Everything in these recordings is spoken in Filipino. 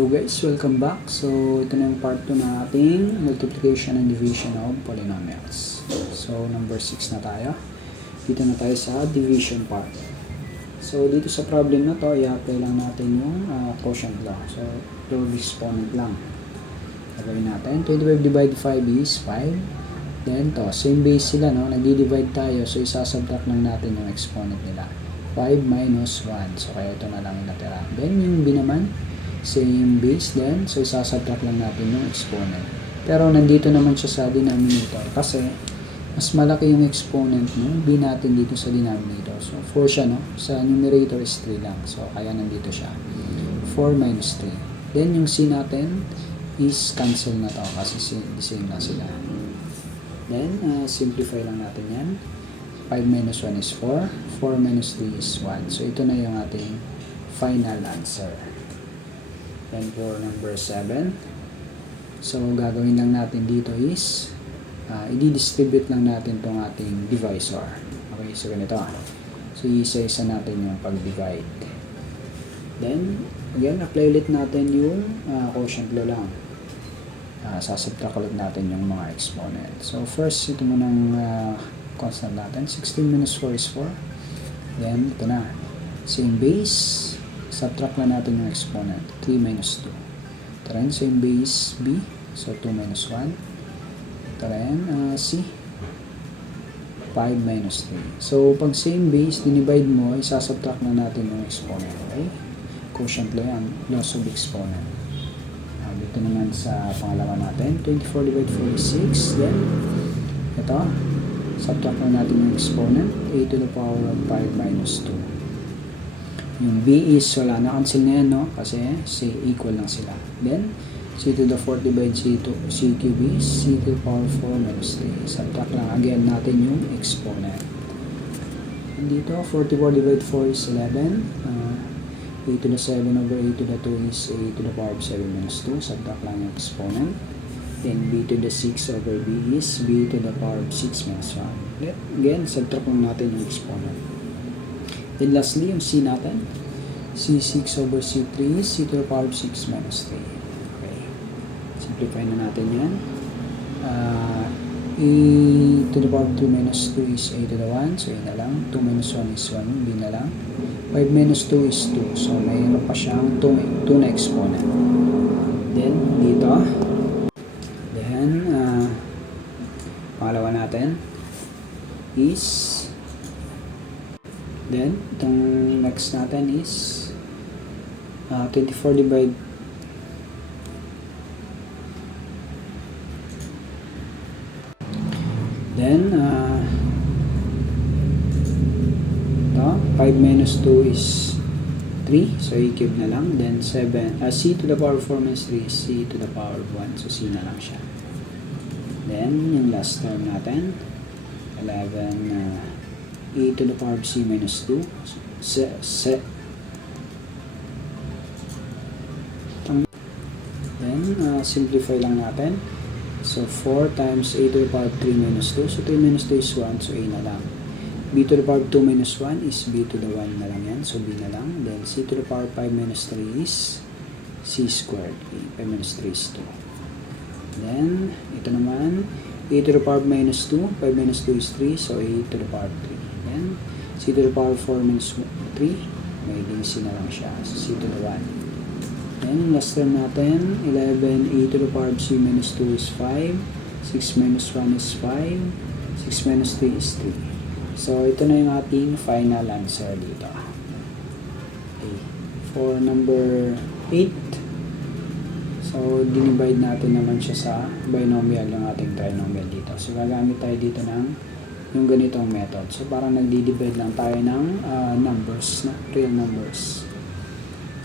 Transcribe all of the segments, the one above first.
Hello guys, welcome back. So, ito na yung part 2 na ating multiplication and division of polynomials. So, number 6 na tayo. Dito na tayo sa division part. So, dito sa problem na to, i-apply lang natin yung quotient law. So, lowest exponent lang. Gagawin natin. 25 divided 5 is 5. Then, to, same base sila, no? Nagdi-divide tayo. So, isasubtract lang natin yung exponent nila. 5 minus 1. So, kaya ito na lang yung natira. Then, yung b naman, same base din. So, isasubtract lang natin yung exponent. Pero, nandito naman siya sa denominator. Kasi, mas malaki yung exponent no? B natin dito sa denominator. So, 4 siya, no? Sa numerator is 3 lang. So, kaya nandito siya. 4 minus 3. Then, yung C natin is cancel na to. Kasi same na sila. Then, simplify lang natin yan. 5 minus 1 is 4. 4 minus 3 is 1. So, ito na yung ating final answer. Then for number 7, so gagawin lang natin dito is i-distribute lang natin itong ating divisor. Okay, so ganito. So isa-isa natin yung pag-divide. Then, again, apply ulit natin yung quotient law lang. Sasubtract ulit natin yung mga exponent. So first, ito munang constant natin. 16 minus 4 is 4. Then, ito na. Same base. Subtract na natin yung exponent. 3 minus 2. Ito rin, same base B. So, 2 minus 1. Ito rin, C. 5 minus 3. So, pag same base, dinivide mo, isasubtract na natin yung exponent. Okay? Quotient lang yan. Loss of exponent. Dito naman sa pangalawa natin. 24 divided 4 is 6. Then, ito. Subtract na natin yung exponent. A to the power of 5 minus 2. Yung B is wala na, cancel na yan, no? Kasi C equal lang sila. Then, C to the 4 divided C cube is C to the power 4 minus 3. Subtract lang again natin yung exponent. And dito, 44 divided 4 is 11. A to the 7 over A to the 2 is A to the power of 7 minus 2. Subtract lang yung exponent. Then, B to the 6 over B is B to the power of 6 minus 1. Again, subtract lang natin yung exponent. Then lastly, yung C natin, C6 over C3 is C to the power of 6 minus 3. Okay. Simplify na natin yan. A to the power of 2 minus 2 is A to the 1. So, yun na lang. 2 minus 1 is 1. B na lang. 5 minus 2 is 2. So, mayroon pa siyang 2 na exponent. Then, dito. Then, pangalawa natin is then, itong next natin is 24 divided then 5 minus 2 is 3, so i-cube na lang. Then 7 C to the power of 4 minus 3 is C to the power of 1, so C na lang siya. Then yung last term natin 11 A to the power of C minus 2. Then, simplify lang natin. So, 4 times A to the power of 3 minus 2. So, 3 minus 2 is 1. So, A na lang. B to the power of 2 minus 1 is B to the 1 na lang yan. So, B na lang. Then, C to the power of 5 minus 3 is C squared. 5 minus 3 is 2. Then, ito naman, A to the power of minus 2. 5 minus 2 is 3. So, A to the power of 3. Then, C to the power of 4 minus 3. Magiging C na lang siya. So, C to the 1. Then, last term natin, 11 A to the power of C minus 2 is 5. 6 minus 1 is 5. 6 minus 3 is 3. So, ito na yung ating final answer dito. Okay. For number 8, so, dinivide natin naman siya sa binomial yung ating trinomial dito. So, gagamit tayo dito ng yung ganitong method. So, parang nagdi-divide lang tayo ng numbers, real numbers.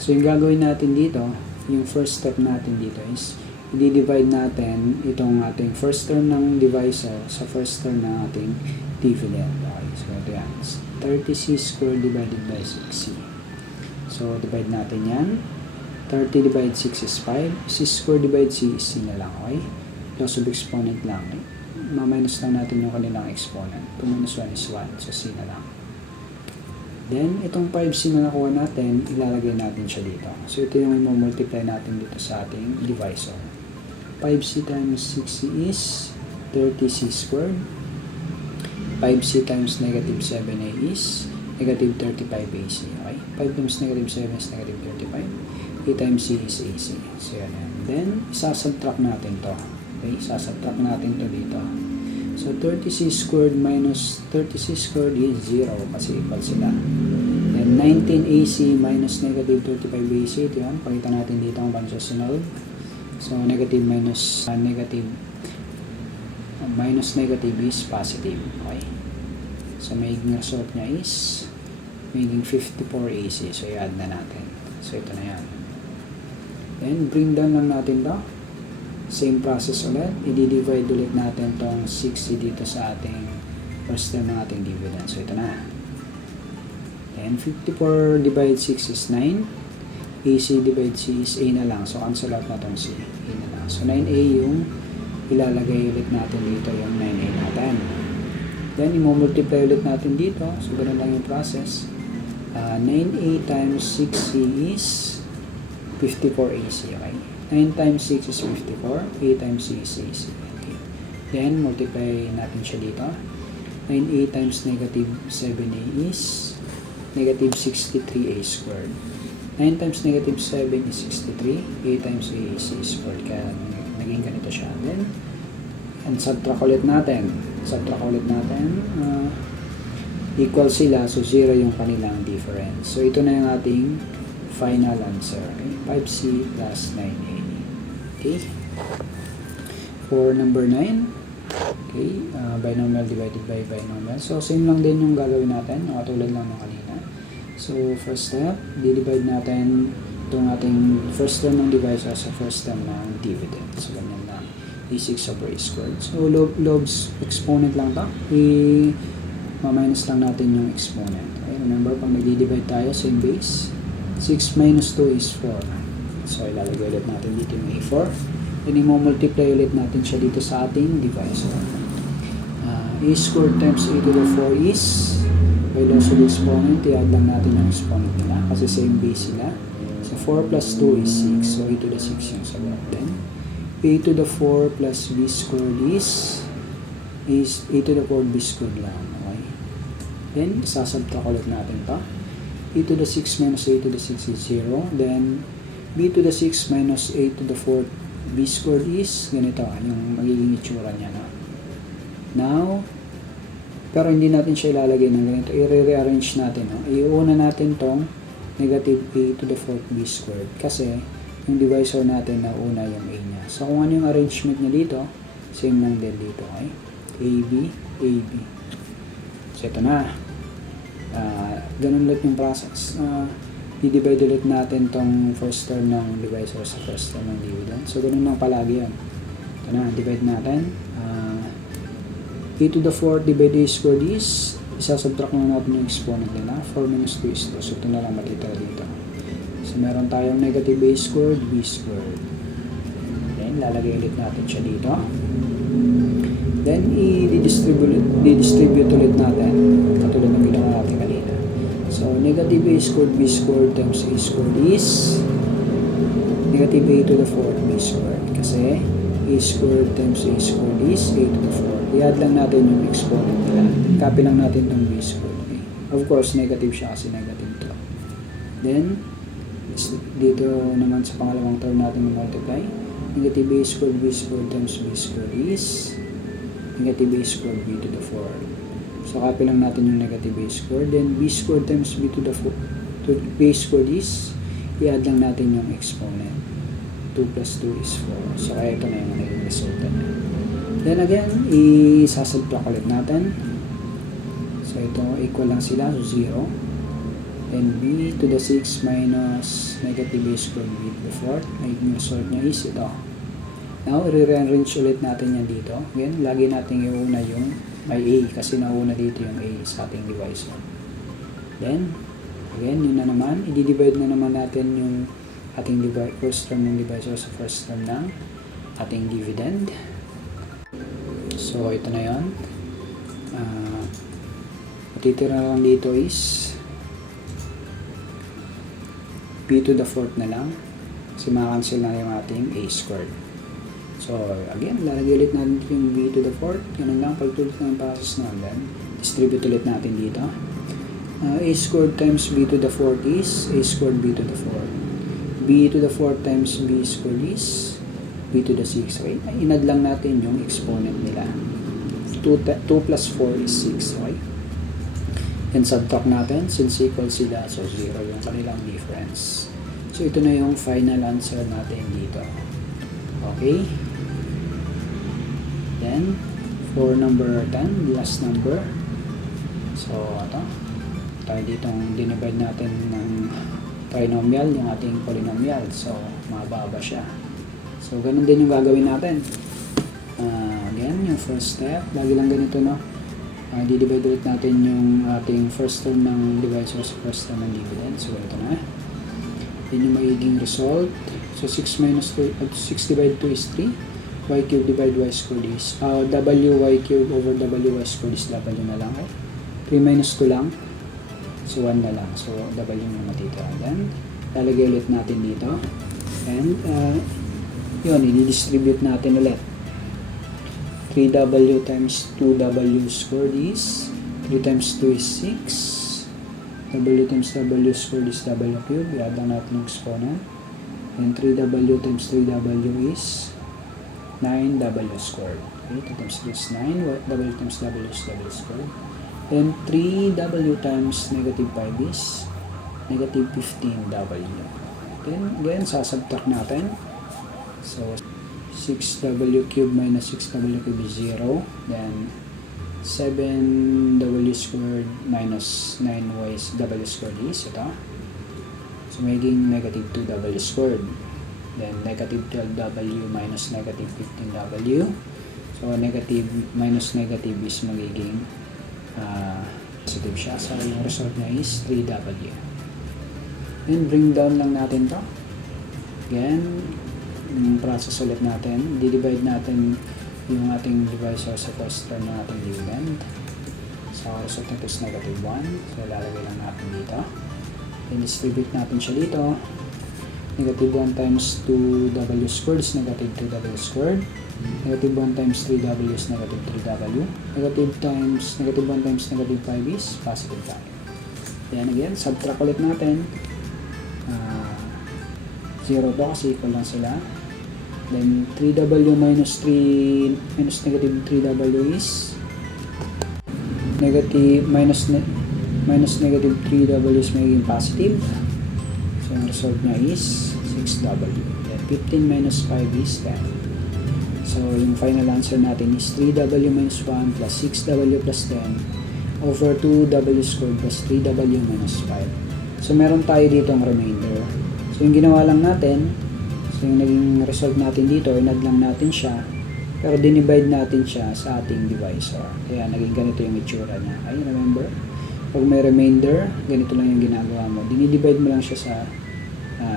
So, yung gagawin natin dito, yung first step natin dito is, i-divide natin itong ating first term ng divisor sa first term ng ating dividend. Okay, so ito yan. 30c squared divided by 6c. So, divide natin yan. 30 divided 6 is 5. c squared divided c is c na lang. Okay? Loss of exponent lang. Ma-minus lang natin yung kanilang exponent. 2 minus 1 is 1. So, c na lang. Then, itong 5c na nakuha natin, ilalagay natin siya dito. So, ito yung i-multiply natin dito sa ating divisor. 5c times 6c is 30c squared. 5c times negative 7a is negative 35ac. Okay? 5 times negative 7 is negative 35. A times c is ac. So, yan. Then, isasubtract natin to. Okay? Isasubtract natin to dito. So, 30c squared minus 30c squared is 0 kasi equal sila. Then, 19ac minus negative 35ac. Ito yan. Pakita natin dito ang bang susunod. So, negative minus negative is positive. Okay? So, magiging result niya is magiging 54ac. So, i-add na natin. So, ito na yan. Then, bring down lang natin to. Same process ulit. I-divide ulit natin tong 60 dito sa ating first term ng ating dividend. So, ito na. And 54 divided 6 is 9. AC divided C is A na lang. So, cancel out na tong C. A na lang. So, 9A yung ilalagay ulit natin dito yung 9A natin. Then, i-multiply ulit natin dito. So, ganun lang yung process. 9A times 6C is 54AC. Okay? 9 times 6 is 54. A times C is AC. Okay. Then, multiply natin siya dito. 9A times negative 7A is negative 63A squared. 9 times negative 7 is 63. A times A is C squared. Kaya, naging ganito siya. Then, and subtract ulit natin. Equal sila. So, 0 yung kanilang difference. So, ito na yung ating final answer. Okay? 5C plus 9A. Okay? For number 9, okay, binomial divided by binomial. So, same lang din yung gagawin natin, katulad lang ng kanina. So, first step, di-divide natin itong ating first term ng divisor sa first term ng dividend. So, ganyan lang. A6 over A squared. So, lobes exponent lang ito. Ma-minus lang natin yung exponent. Okay? Remember, pag nag-divide tayo, same base. 6 minus 2 is 4. So, ilalagay ulit natin dito yung A4. Then, i-multiply ulit natin siya dito sa ating divisor. A squared times A to the 4 is, by loss of exponent, i-add lang natin yung exponent nila kasi same base sila. So, 4 plus 2 is 6. So, A to the 6 yung sagot. Then, A to the 4 plus B squared is A to the 4 B squared lang. Okay? Then, sasubtract ulit natin pa. A to the 6 minus A to the 6 is 0. Then, B to the 6 minus A to the 4 B squared is ganito. Yung magiging itsura niya. No? Now, pero hindi natin siya ilalagay ng ganito. I-rearrange natin. No? Iuna natin tong negative A to the 4 B squared. Kasi, yung divisor natin na una yung A niya. So, kung ano yung arrangement niya dito, same lang din dito. Okay? AB, AB. So, ito na. Ganun ulit yung process. I-divide ulit natin tong first term ng divisor sa first term ng dividend. So, ganun lang palagi yan. Ito na, divide natin. A to the 4 divide A squared is, isasubtract na natin yung exponent nila. 4 minus 2 is 2. So, ito na lang matitira dito. So, meron tayong negative A squared, B squared. Then, lalagay ulit natin siya dito. Then, i-distribute ulit natin. Katulad ng ginawa natin kanina. So, negative A squared, B squared times A squared is negative A to the 4th B squared. Kasi, A squared times A squared is A to the 4th. I-add lang natin yung exponent nila. Copy lang natin itong B squared. Okay? Of course, negative siya kasi negative 2. Then, dito naman sa pangalawang term natin multiply. Negative A squared B squared times B squared is negative A squared B to the 4th. So, copy lang natin yung negative A squared. Then, B squared times B to the 4th. B squared is, i-add lang natin yung exponent. 2 plus 2 is 4. So, kaya ito na yung naging result na. Then, again, i-sasubtract ulit natin. So, ito, equal lang sila. So, 0. Then, B to the 6 minus negative A squared B to the 4th. Magiging result niya is ito. Now, i-rearrange ulit natin yan dito. Again, lagi natin iuna yung may A kasi nauna dito yung A sa ating divisor. Then, again, yun na naman. I-divide na naman natin yung ating first term ng divisor sa first term ng ating dividend. So, ito na yun. Matitira lang dito is b to the fourth na lang. Kasi makancel na yung ating a squared. So, again, lalagay ulit natin yung b to the fourth. Ganun lang, pagtulit ng process na then distribute ulit natin dito. A squared times b to the fourth is a squared b to the fourth. B to the fourth times b squared is b to the 6. Okay? Inad lang natin yung exponent nila. 2 plus 4 is 6. Okay? And subtract natin since equal sila. So, 0 yung kanilang difference. So, ito na yung final answer natin dito. Okay? Then, for number 10, last number. So, ito. Tayo ditong dinivide natin ng trinomial, yung ating polynomial. So, mababa siya. So, ganun din yung gagawin natin. Again, yung first step, lagi lang ganito, no? Di-divide ulit natin yung ating first term ng divisor sa first term ng dividend. So, ganito na. Yun yung magiging result. So, 6 divided 2 is 3. Y cube divided y squared is wy cube over wy squared is w na lang. 3 minus 2 lang. So, 1 na lang. So, w na matitira. Then, lalagay ulit natin dito. And, yun, i-distribute natin ulit. 3w times 2w squared is 3 times 2 is 6. W times w squared is w cube. I-add lang natin yung exponent. And 3w times 3w is 9w squared. Okay, 2 times 3 is 9. W times w is w squared. And 3w times negative 5 is negative 15w. Then, again, sasubtract natin. So, 6w cube minus 6w cube is 0. Then, 7w squared minus 9y w squared is ito. So, magiging negative 2w squared. Then, negative 12w minus negative 15w. So, negative minus negative is magiging positive siya. So, yung result niya is 3w. Then, bring down lang natin to. Again, yung process ulit natin. Di-divide natin yung ating divisor sa first term ng ating dividend. So, result nito is negative 1. So, lalagay lang natin dito. Then, distribute natin siya dito. Negative 1 times 2w squared is negative 2w squared. Negative 1 times 3w is negative 3w. Negative 1 times negative 5 is positive 5. Then, again, subtract ulit natin. 0 to kasi equal lang sila. Then 3w minus negative 3w is negative minus negative 3w is magiging positive. So ang result niya is 6w. Then 15 minus 5 is 10. So yung final answer natin is 3w minus 1 plus 6w plus 10 over 2w squared plus 3w minus 5. So meron tayo dito ang remainder. So yung ginawa lang natin, so yung naging result natin dito, inad lang natin siya, pero dinivide natin siya sa ating divisor. Kaya naging ganito yung itsura niya. Ay, remember? Pag may remainder, ganito lang yung ginagawa mo. Dinidivide mo lang siya sa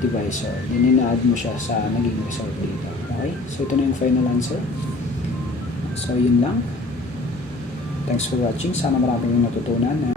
divisor. Dinina-add mo siya sa naging result dito. Okay? So ito na yung final answer. So yun lang. Thanks for watching. Sana marami yung natutunan.